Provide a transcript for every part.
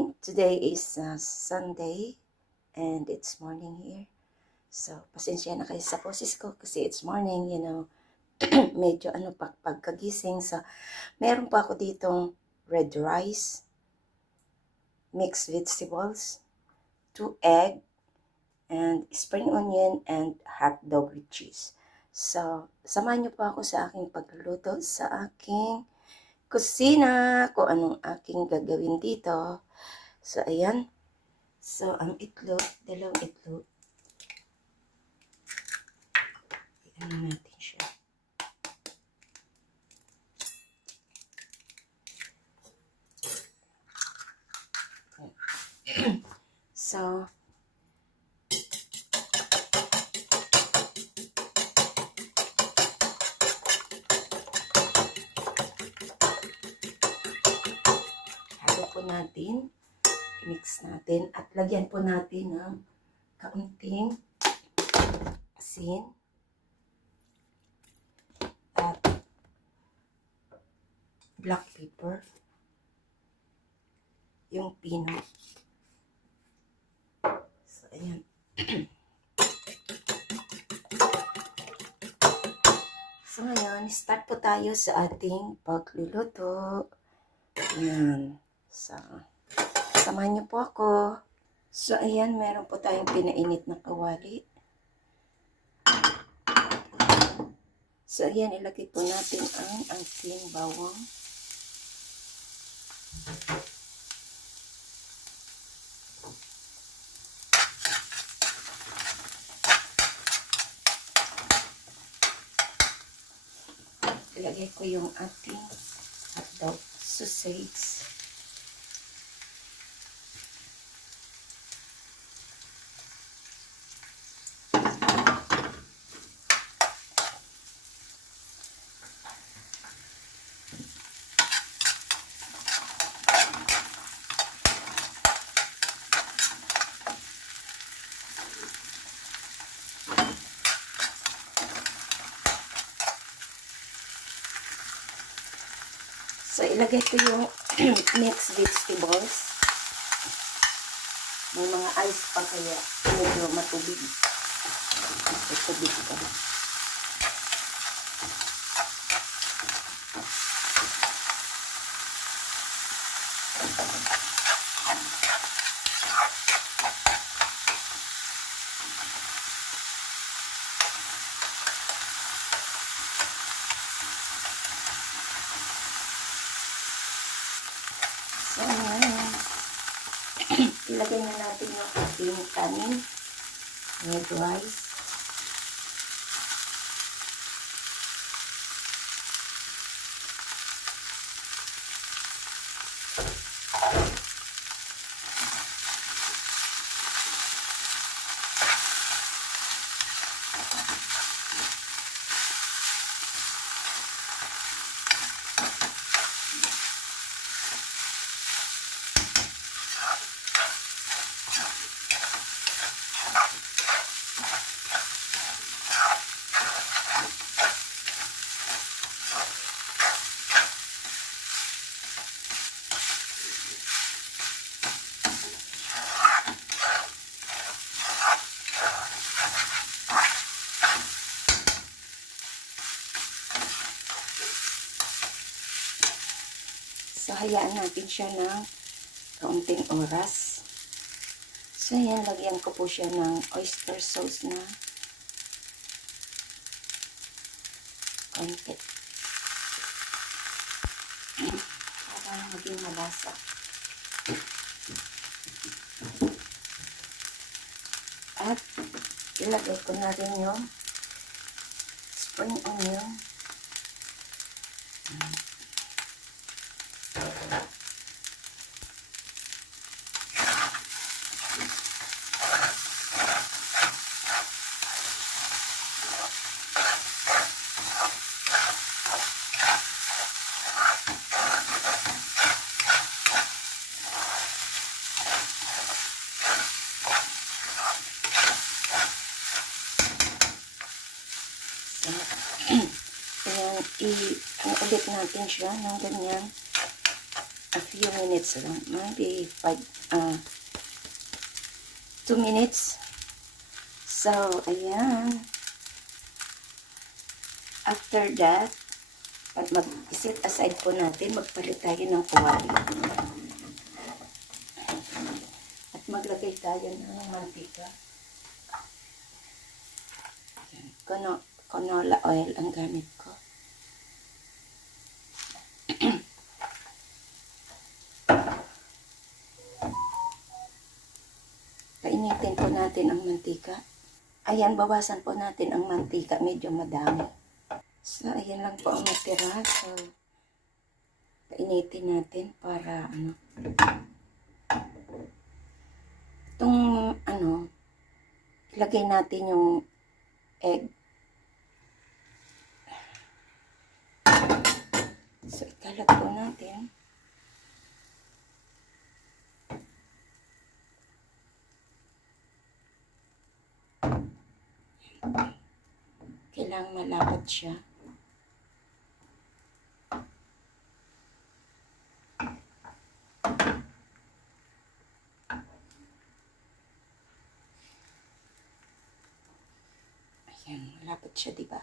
morning. Today is Sunday and it's morning here. So, pasensya na kayo sa boses ko kasi it's morning, you know. Medyo pagkagising. So, meron pa ako ditong red rice, mixed vegetables, 2 egg, and spring onion, and hot dog with cheese. So, samahan niyo po ako sa aking pagluluto sa aking kusina, kung anong aking gagawin dito. So, ayan. So, ang itlog, dalawang itlog. Ayan natin siya. So, po natin, i-mix natin at lagyan po natin ng kaunting asin at black pepper, yung pino. So, ayan. So, ngayon, start po tayo sa ating pagluluto. Ayan. So, samahan niyo po ako. So, ayan, meron po tayong pinainit na kawali. So, ayan, ilagay po natin ang ating bawang. Ilagay ko yung ating hotdog sausage. So, ilagay ko yung mixed vegetables. May mga ice pa kaya medyo matubig. Matubig pa. So, ayan. Ilagay na natin yung ating kanin, red rice. So, hayaan natin siya ng kaunting oras. So, yan, lagyan ko po siya ng oyster sauce na konti. Para maging malasa. At, ilagay ko na rin yung spring onion. Ayan, ulit natin siya ng ganyan. a few minutes lang. Maybe 2 minutes. So, ayan. After that, at mag-set aside po natin, magpalit tayo ng kuwari. At maglagay tayo ng mantika. Canola oil ang gamit ko. Painitin po natin ang mantika. Ayan, bawasan po natin ang mantika. Medyo madami. So, ayan lang po ang natira. So, painitin natin para itong ilagay natin yung egg. So, ikalat po natin. Kailangan malapot siya. Ayan, malapot siya, diba?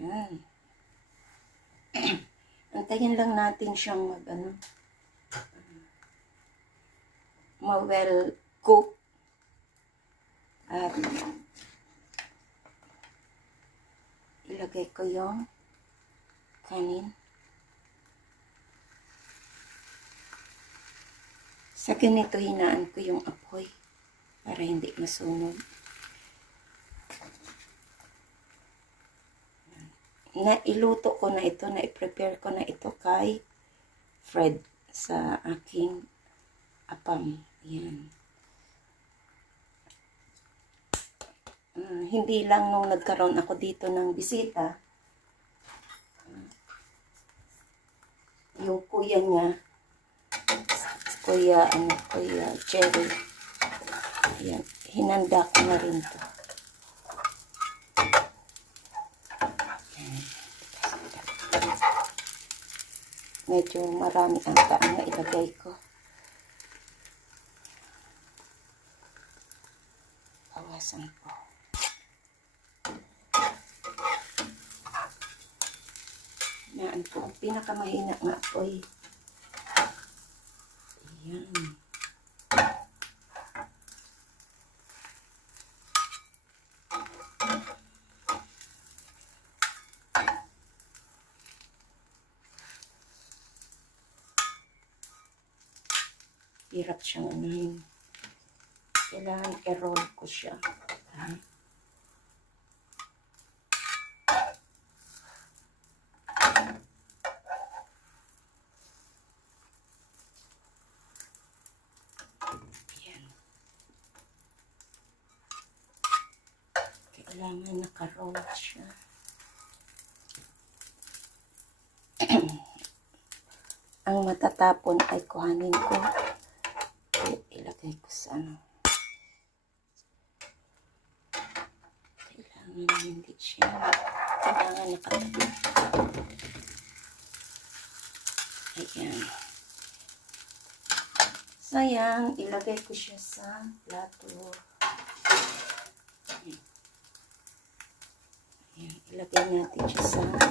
Ayan. Antayin lang natin siyang ma-well cook. At ilagay ko yung kanin. Sa ganito, hinaan ko yung apoy para hindi masunog. Iluto ko na ito, i-prepare ko na ito kay Fred sa aking apam. Yan. Hindi lang nung nagkaroon ako dito ng bisita, yung kuya niya, kuya Cherry, ayan, hinanda ko na rin to. Medyo marami ang taan na ilagay ko. Bawasan po. Hinaan po. Ang pinakamahina nga po ay ayan. Hirap siyang anuhin. Kailangan i-roll ko siya. Ayan. Kailangan naka-roll siya. Ang matatapon ay kuhanin ko. Ilagay ko sa kailangan hindi siya, kailangan nakatabi. Ayan. Sayang, ilagay ko siya sa plato. Ayan, ilagay natin siya sa plato.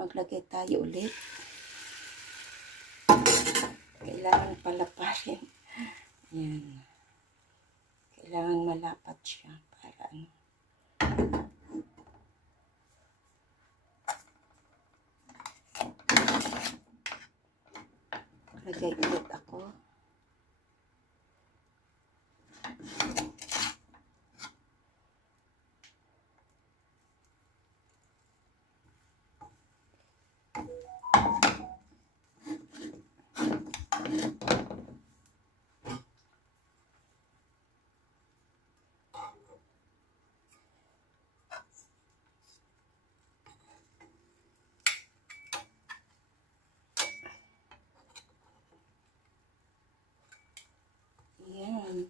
Maglagay tayo ulit. Kailangan palapasin. Yan. Kailangan malapat siya para lagay ulit ako. Ayan.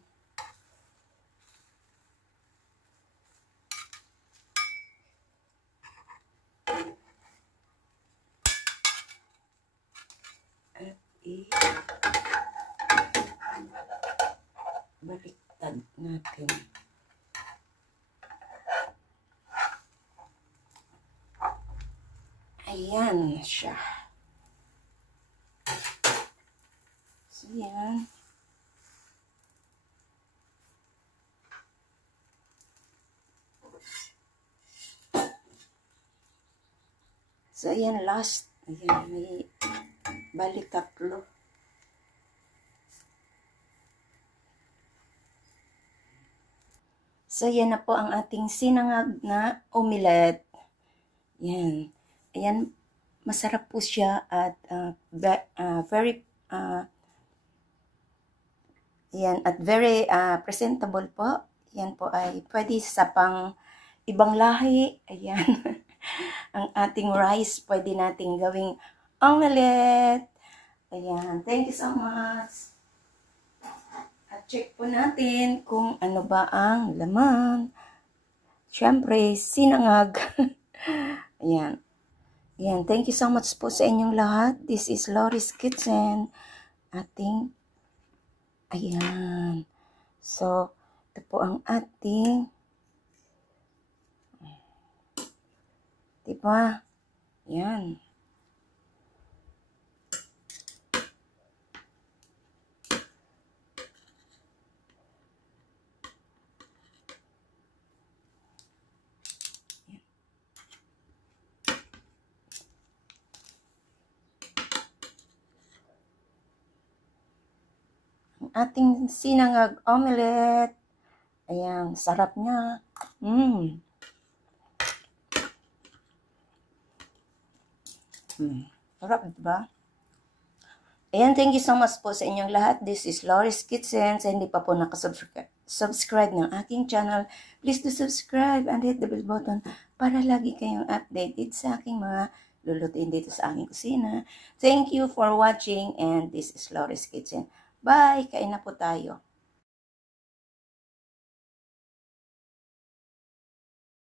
At baliktad natin. Ayan siya. So, yan. So, ayan, last. Ayan, may bali tatlo. So, yan na po ang ating sinangag na omelette. Yan. Ayan, masarap po siya at very presentable po. Yan po ay pwede sa pang ibang lahi. Ayan. Ang ating rice, pwede nating gawing omelette. Ayan. Thank you so much. At check po natin kung ano ba ang laman. Siyempre, sinangag. Ayan. Ayan. Thank you so much po sa inyong lahat. This is Lori's Kitchen. Ating, ayan. So, ito po ang ating, diba? Ayan. Ating sinangag omelette. Ayan, sarap niya. Sarap, diba? Ayan, thank you so much po sa inyong lahat. This is Lori's Kitchen. Sa hindi pa po nakasubscribe ng aking channel, please do subscribe and hit the bell button para lagi kayong updated sa aking mga lulutuin dito sa aking kusina. Thank you for watching and this is Lori's Kitchen. Bye! Kain na po tayo.